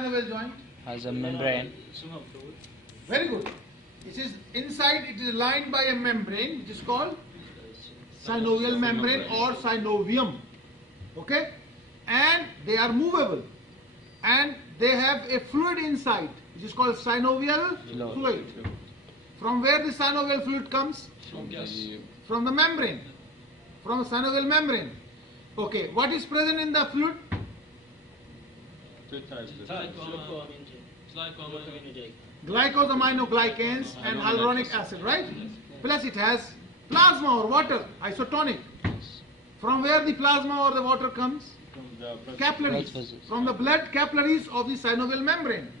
synovial joint? Has a membrane. Very good. It is inside, it is lined by a membrane which is called synovial membrane or synovium. Okay? And they are movable. And they have a fluid inside which is called synovial fluid. From where the synovial fluid comes? From the membrane. From the synovial membrane. Okay, what is present in the fluid? Glycosaminoglycans and hyaluronic acid, right? Plus it has plasma or water, isotonic. From where the plasma or the water comes? Capillaries. From the blood capillaries of the synovial membrane.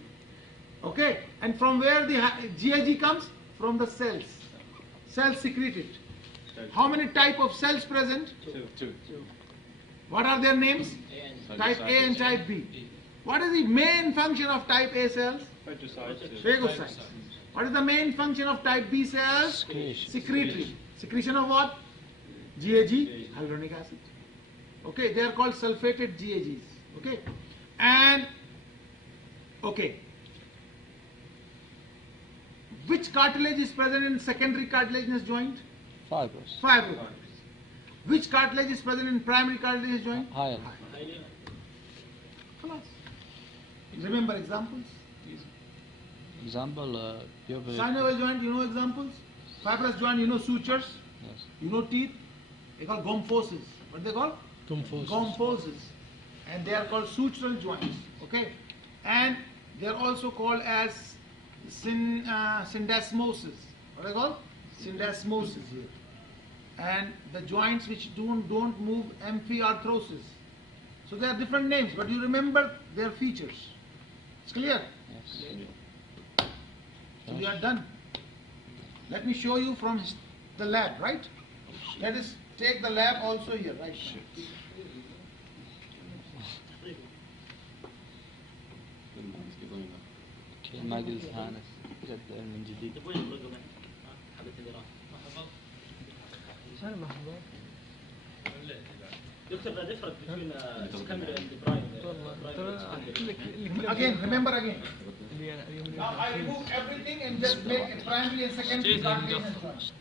Okay, and from where the GAG comes? From the cells. Cells secreted. How many type of cells present? Two. What are their names? Type A and type B. What is the main function of type A cells? Phagocytes. What is the main function of type B cells? Secretory. Secretion of what? GAG, hyaluronic acid. Okay, they are called sulfated GAGs. Okay, and okay, which cartilage is present in secondary cartilaginous joint? Fibrous. Fibrous. Which cartilage is present in primary cartilaginous joint? Hyaline. Class. Remember examples? Example, pubic. Synovial joint, you know examples? Fibrous joint, you know sutures? Yes. You know teeth? They call gomphoses. What they call? Gomphoses. And they are called sutural joints. Okay? And they are also called as syndesmosis. What are they called? Syndesmosis here. And the joints which don't move, amphiarthrosis. So there are different names, but you remember their features. It's clear? Yes. So we are done. Let me show you from the lab, right? Let us take the lab also here, right? ما قلت هانس جد من جديد. Again, remember again. Now I remove everything and just make a primary and secondary cartilaginous joint.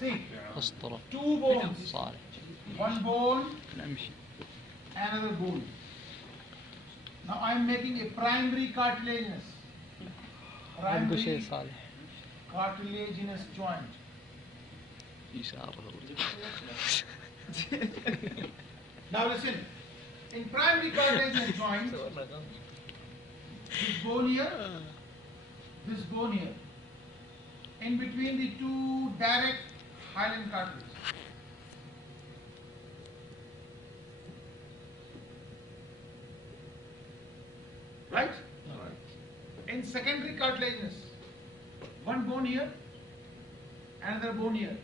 See, two bones. One bone, another bone. Now I am making a primary cartilaginous. Primary cartilaginous joint. Now listen, in primary cartilaginous joint, this bone here, in between the two direct hyaline cartilage. Right? In secondary cartilaginous, one bone here, another bone here,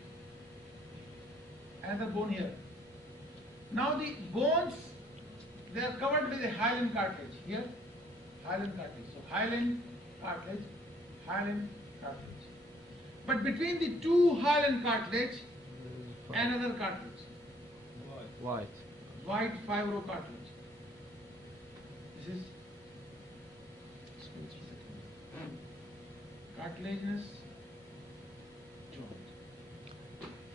another bone here. Now the bones, they are covered with a hyaline cartilage. Here, hyaline cartilage. So hyaline cartilage, hyaline cartilage. But between the two hyaline cartilage, another cartilage. White fibrocartilage. This is cartilaginous joint.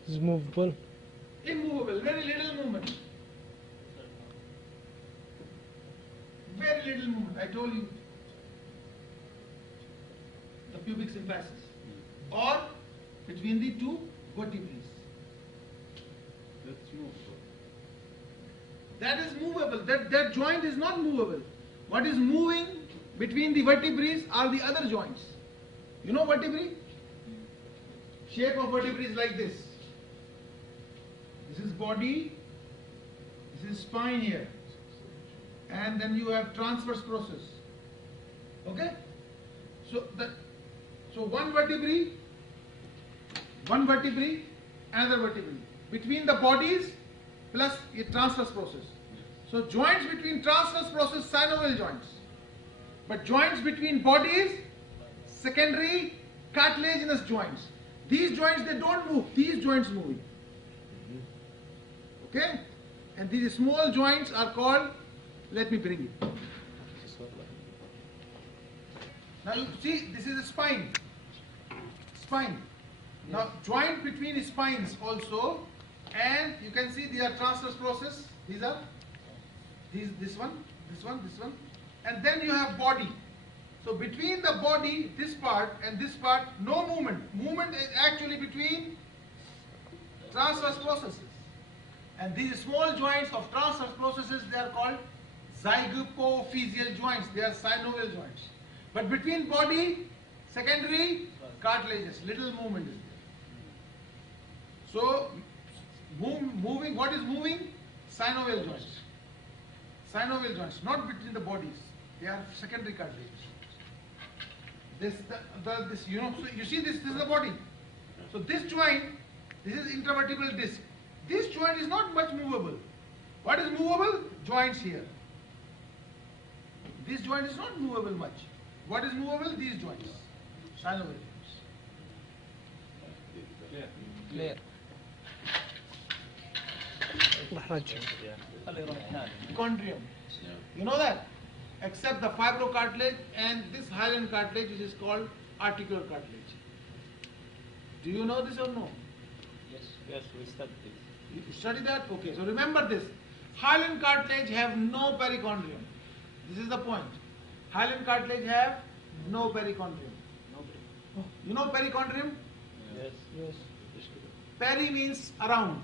Is movable. Immovable, very little movement. Very little movement. I told you. The pubic symphysis. Or between the two vertebrae. That's movable. That is movable. That joint is not movable. What is moving between the vertebrae are the other joints. You know vertebrae? Shape of vertebrae is like this. This is body, this is spine here, and then you have transverse process. Okay? So one vertebrae, another vertebrae. Between the bodies plus a transverse process. So joints between transverse process, synovial joints. But joints between bodies, secondary cartilaginous joints. These joints, they don't move. These joints moving. Okay? And these small joints are called Let me bring it. Now you see, this is a spine. Spine. Now joint between spines also, and you can see these are transverse process. These are this one, and then you have body. So between the body, this part and this part, no movement. Movement is actually between transverse processes. And these small joints of transverse processes, they are called zygapophyseal joints. They are synovial joints. But between body, secondary cartilages, little movement is there. So moving, what is moving? Synovial joints. Synovial joints, not between the bodies. They are secondary cartilages. This you know, so you see this is the body. So this joint, this is intervertebral disc. This joint is not much movable. What is movable? Joints here. This joint is not movable much. What is movable? These joints. Synovial joints. Clear. Chondrium. You know that? Except the fibrocartilage and this hyaline cartilage, which is called articular cartilage. Do you know this or no? Yes, we studied this. You study that? Okay, so remember this. Hyaline cartilage have no perichondrium. This is the point. Hyaline cartilage have no perichondrium. You know perichondrium? Yes. Peri means around.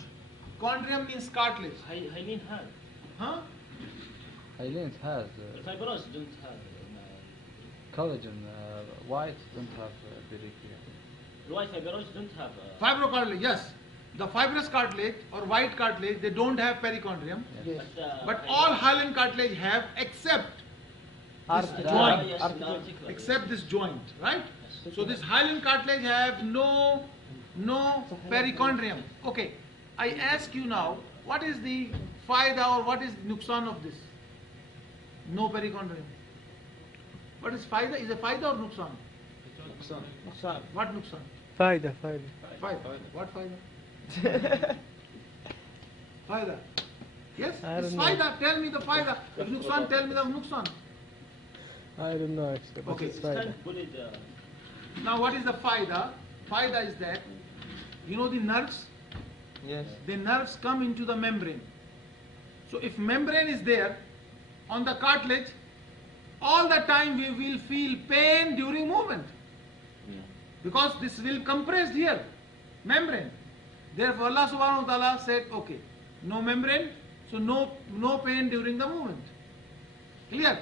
Chondrium means cartilage. Hyaline has. Huh? Hyaline has Fibrous don't have. collagen. White don't have pericardium. White fibrous don't have. Fibrocartilage, yes. The fibrous cartilage or white cartilage, they don't have perichondrium. Yes. But all hyaline cartilage have except this Article. joint. Yes, Article. the article. Except this joint, right? So this hyaline cartilage have no perichondrium. Okay, I ask you now, what is the faida or what is nuksan of this? No perichondrium. What is faida? Is it faida or nuksan? Nuksan. What nuksan? Faida. Faida. What faida? Faida. Yes? I It's don't know. faida. Tell me the faida. If nuksan, tell me the nuksan. I don't know actually, but Okay. it's faida. Put it, Now what is the faida? Faida is that, you know the nerves? Yes. The nerves come into the membrane. So if membrane is there on the cartilage, all the time we will feel pain during movement. Because this will compress here, membrane. Therefore Allah subhanahu wa ta'ala said, okay, no membrane, so no pain during the movement. Clear?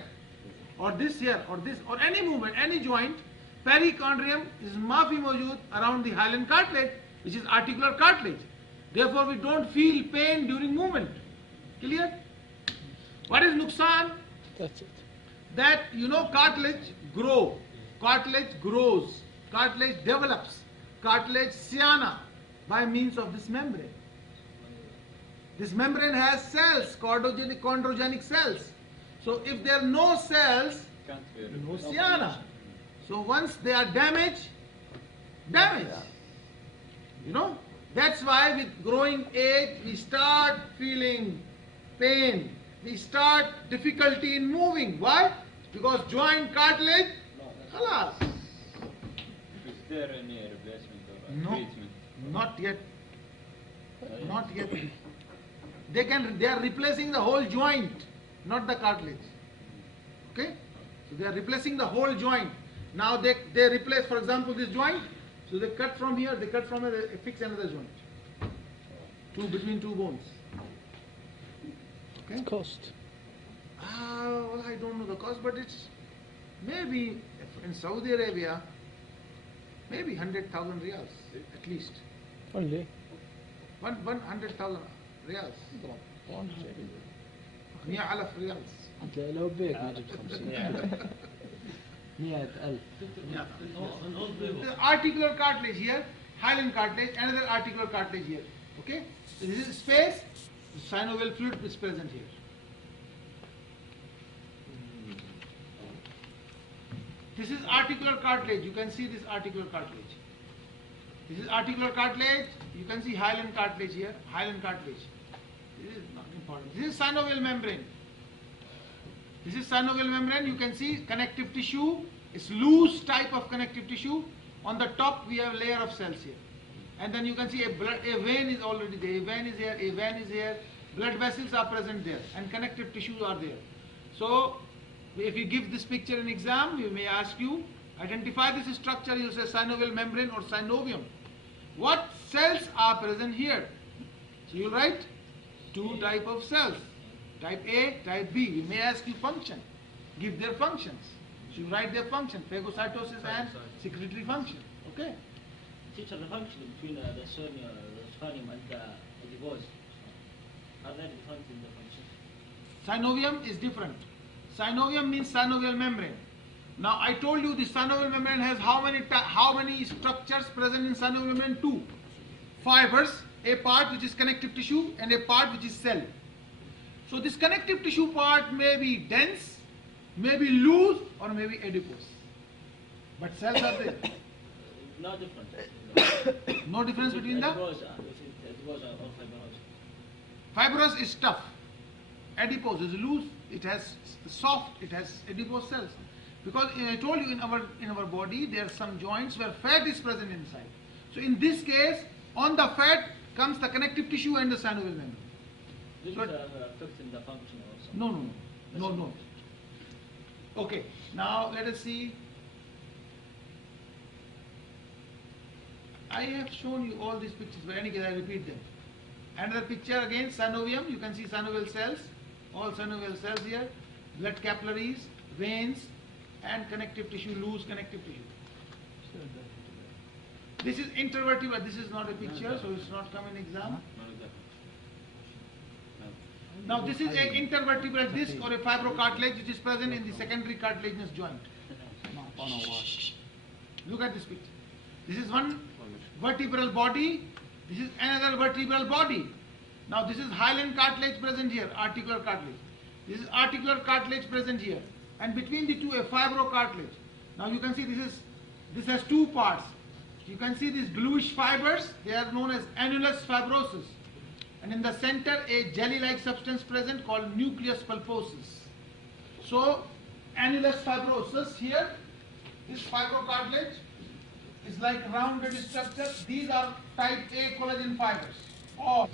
Or this here, or this, or any movement, any joint, perichondrium is maafi mawjood around the hyaline cartilage, which is articular cartilage. Therefore we don't feel pain during movement. Clear? What is nuksan? That's it. That, you know, cartilage grows, cartilage develops, cartilage cyana by means of this membrane. This membrane has cells, chondrogenic cells. So if there are no cells, no cyana. So once they are damaged, you know, that's why with growing age we start feeling pain, we start difficulty in moving. Why? Because joint cartilage, khalas. Is there any replacement or No, treatment? not yet. Not yet. They are replacing the whole joint, not the cartilage. Okay? So they are replacing the whole joint. Now they replace, for example, this joint. So they cut from here, they cut from here, they fix another joint. Between two bones. Okay? Cost. Well, I don't know the cost, but it's maybe in Saudi Arabia, maybe 100,000 riyals at least. Only. 100,000 riyals. 100,000 riyals. هتلاقي لو بيت ما جبت 50 100,000 The articular cartilage here, hyaline cartilage, another articular cartilage here. Okay? So this is space, the synovial fluid is present here. This is articular cartilage. You can see this articular cartilage. This is articular cartilage. You can see hyaline cartilage here. Hyaline cartilage. This is not important. This is synovial membrane. This is synovial membrane. You can see connective tissue. It's loose type of connective tissue. On the top we have layer of cells here. And then you can see a vein is already there. A vein is here, a vein is here. Blood vessels are present there and connective tissues are there. So if you give this picture in exam, we may ask you, identify this structure, you say synovial membrane or synovium. What cells are present here? So you write two type of cells, type A, type B. We may ask you function, give their functions. So you write their function, phagocytosis and secretory function. Okay? Teacher, the function between the sphenium and the adipose, are there different in the function? Synovium is different. Synovium means synovial membrane. Now I told you the synovial membrane has how many structures present in synovial membrane? Two. Fibers, a part which is connective tissue and a part which is cell. So this connective tissue part may be dense, may be loose or may be adipose. But cells are there. No difference. No difference between the? Adipose or fibrous. Fibrous is tough. Adipose is loose. It has soft. It has adipose cells. Because I told you in our body there are some joints where fat is present inside. So in this case, on the fat comes the connective tissue and the synovial membrane. This So is affecting the function also. No. Okay. Now let us see. I have shown you all these pictures, but any case I repeat them. Another picture again, synovium. You can see synovial cells, all synovial cells here, blood capillaries, veins, and connective tissue, loose connective tissue. This is intervertebral. This is not a picture, so it's not come in exam. Now this is an intervertebral disc or a fibrocartilage which is present in the secondary cartilaginous joint. Look at this picture. This is one vertebral body. This is another vertebral body. Now this is hyaline cartilage present here, articular cartilage. This is articular cartilage present here. And between the two a fibrocartilage. Now you can see this has two parts. You can see these bluish fibers, they are known as annulus fibrosus. And in the center a jelly-like substance present called nucleus pulposus. So annulus fibrosus here, this fibrocartilage is like rounded structure. These are type A collagen fibers. Or